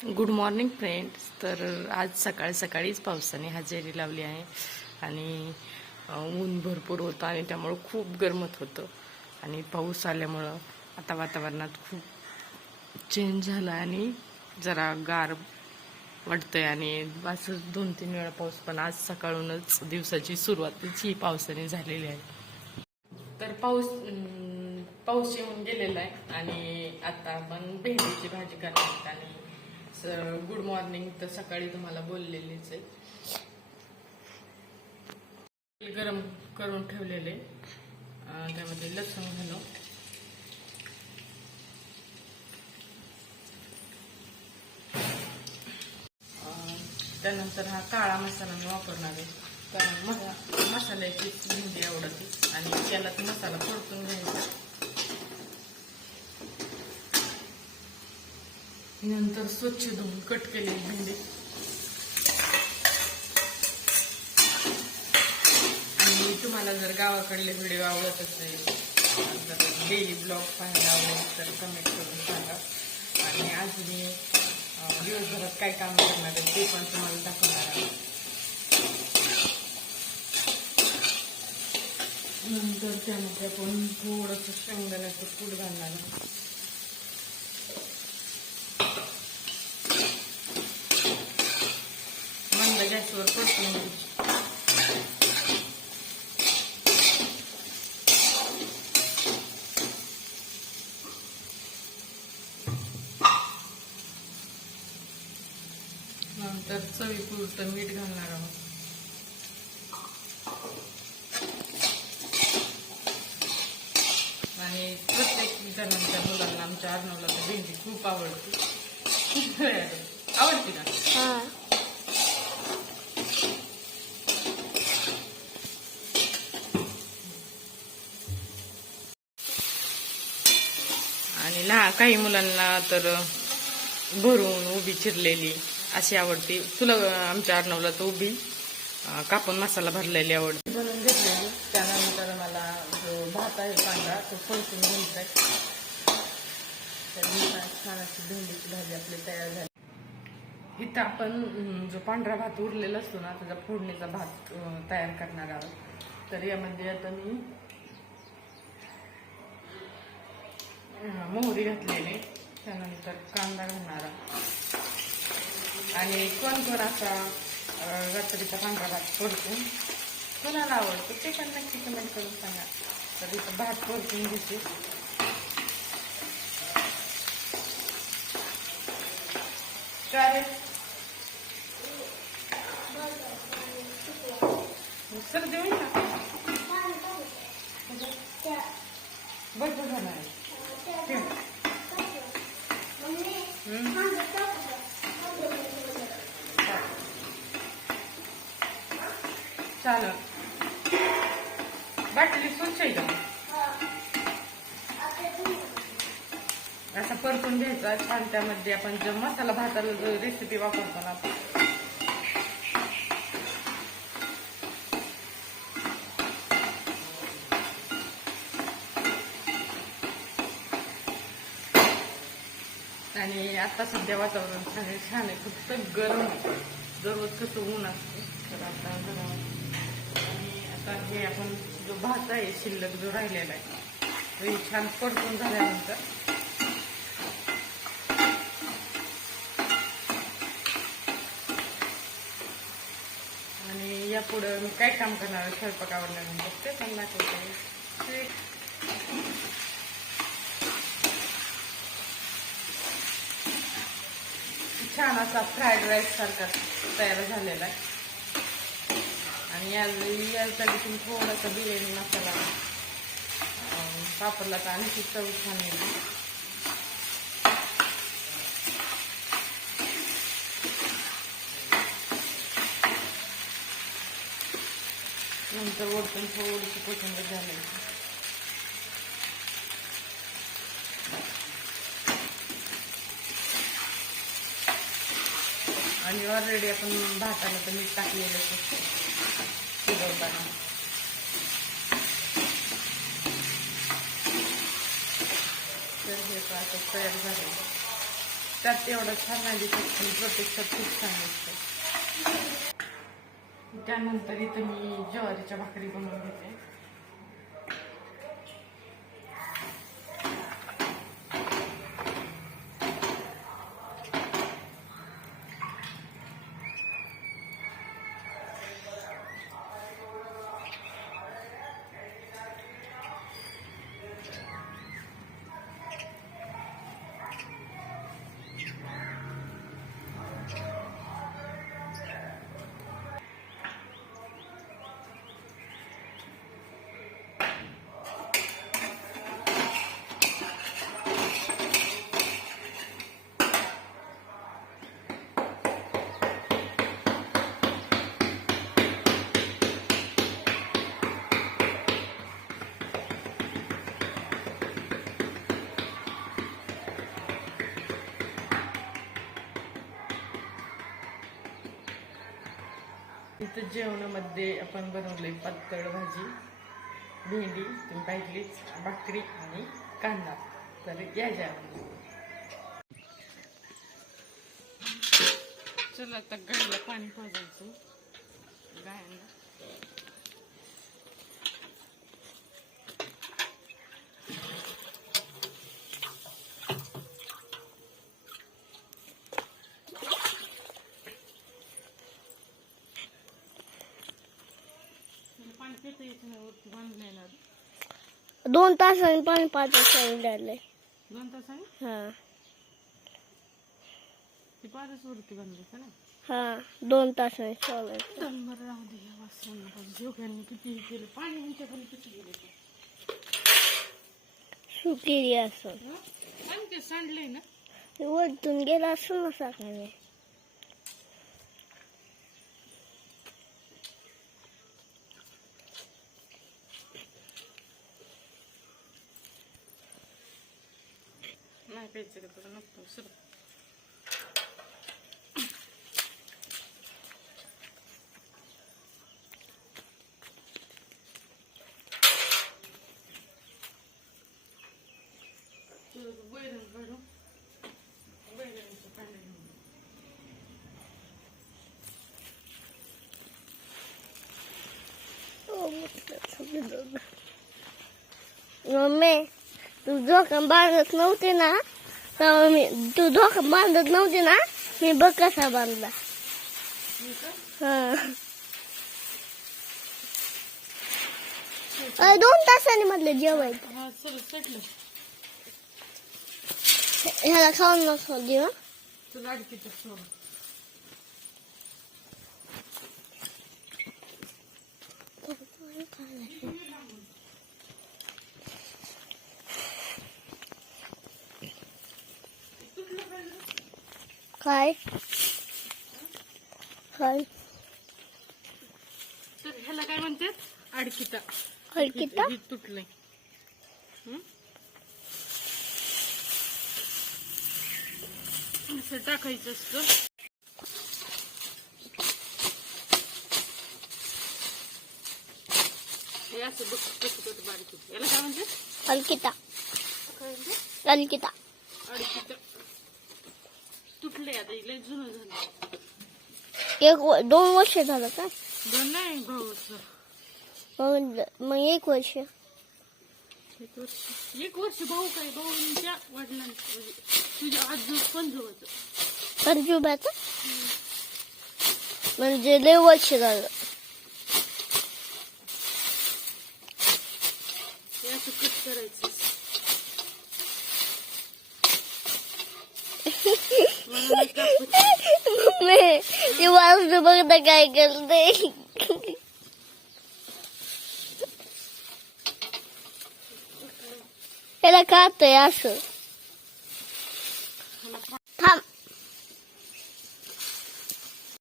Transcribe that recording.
Good morning friends. तर आज सकाळी सकाळीच पावसाने हजेरी लावली आहे आणि ऊन भरपूर होतं आणि त्यामुळं खूप गरमत होतं आणि पाऊस आल्यामुळं आता वातावरणात खूप चेंज झाला आणि जरा गार वाटतंय आणि असं 2-3 वेळा पाऊस, पण आज सकाळूनच दिवसाची सुरुवातच ही पावसाने झालेली आहे. तर पाऊस येऊन गेलेला आहे आणि आता आपण भेंडीची भाजी करणार आणि गुड मॉर्निंग. तर सकाळी तुम्हाला बोललेलीच आहे, गरम करून ठेवलेले त्यामध्ये लसूण घालू, त्यानंतर हा काळा मसाला मी वापरणार आहे कारण मसाल्याची भेंडी आवडते आणि त्याला मसाला परतून घ्यायचा. नंतर स्वच्छ धुवून कट केलेली भेंडी आणि तुम्हाला जर गावाकडले व्हिडिओ आवडत असेल तर डेली ब्लॉग पाहायला आवडेल तर कमेंट करून सांगा. आणि आज मी दिवसभरात काय काम करणार आहे ते पण तुम्हाला दाखवणार आहे. नंतर त्यामध्ये आपण थोडंसं शेंगदाण्याचं कूट घालणार आहे. मंद गॅसवर परतून घ्यायची. नंतर चवीपुरतं मीठ घालणार आहोत. आणि प्रत्येक जणांच्या मुलांना आमच्या अर्णवला तर भेंडी खूप आवडते. आवडते का? आणि काही मुलांना तर भरून उभी चिरलेली अशी आवडते. तुला आमच्या अर्णवला तर उभी कापून मसाला भरलेली आवडते. बनवून घेतलेली. त्यानंतर मला जो भात आहे पांढरा तो परतून घ्यायचा आहे. तर छान अशी भेंडीची भाजी आपली तयार झाली. इथं आपण जो पांढरा भात उरलेला असतो ना त्याचा फोडणीचा भात तयार करणार आहोत. तर यामध्ये आता मी मोहरी घातलेली, त्यानंतर कांदा घालणारा आणि कोण असा रात्रीचा पांढरा भात परतून कोणाला आवडतो ते पण नक्की कमेंट करून सांगा. तर इथं भात परतून घेते. काय सर देऊन ना भरपूर झाला आहे. चालेल. बाटली स्वच्छ आहे का? असा परतून घ्यायचा छान. त्यामध्ये आपण जो मसाला भाताला जो रेसिपी वापरतो ना आणि आता सध्या वातावरण छान आहे, फक्त गरम आहे. दररोज कसं ऊन असतं तर आता जरा. आणि आता हे आपण जो भात आहे शिल्लक जो राहिलेला आहे तो हे छान परतून झाल्यानंतर आणि यापुढं मी काय काम करणार आहे स्वयंपाक आवडल्यानंतर ते पण दाखवते. छान असा फ्राईड राईस सारखा तयार झालेला आहे. आणि यासाठी तुम्ही थोडासा बिर्याणी मसाला वापरला तर आणखी चव छान येईल. नंतर वरतून थोडीशी कोथिंबीर घालायची. आणि ऑलरेडी आपण भाताला तर मीठ टाकलेलं शिजवताना. तर हे तयार झाले. त्यात एवढं छान नाही दिसत पण प्रत्यक्षात खूप छान दिसतं. त्यानंतर इथं मी ज्वारीच्या भाकरी बनवून घेते. इथं जेवणामध्ये आपण बनवले पातळ भाजी, भेंडी तुम्ही पाहिलीच, भाकरी आणि कांदा. तर या जेवण. चला आता गाईला पाणी पाजायचं. गायांना पाणी पिता येत नाही, वरती बांधून येणार. 2 तासांनी पाणी पाजायचं द्यायलंय. 2 तासांनी? हा ती पाचच वरती बांधली का ना? हा 2 तासांनी सोडायचं. दंबर राहू दे. या वासरांना जोग्यांनी किती केलं. पाणी ह्यांच्या पण किती गेले ते. सुकेरी असं आणि ते सांडलंय ना. वरतून गेला असं ना सकाळी. नाही प्यायचं का तुला? नको सुरू. वैरण काढू. वैरणचं पाणी घेऊन. मम्मी तू झोका बांधत नव्हती ना, तेव्हा तू झोका बांधत नव्हती ना, मी बघ कसा बांधला. हा 2 तासांनी म्हटलं जेवायचं. हा चल चटलं. ह्याला खाऊन नको देऊ. तुला अडकीचं सोड. काय काय तर ह्याला काय म्हणतात? अडकिता. हलकीता हे तुटलंय. असं टाकायचं असतं. हे असं बघ कसं कसं बारीक होतं. याला काय म्हणतात? हलकीता काय म्हणतात? हलकीता. अडकिता. तुटले आता. लय जुनं झालं. 2 वर्ष झालं का? 2 नाही भाऊ. मग 1 वर्ष. 1 वर्ष. 1 वर्ष भाऊ काय? भाऊंच्या वडिलांचं म्हणजे तुझ्या आजू पंजोबाचं. पंजोबाचं म्हणजे लय वर्ष झालं. हे असं कट करायचं. मम्मी ती वाजू बघ ना काय करते. त्याला खातोय असं.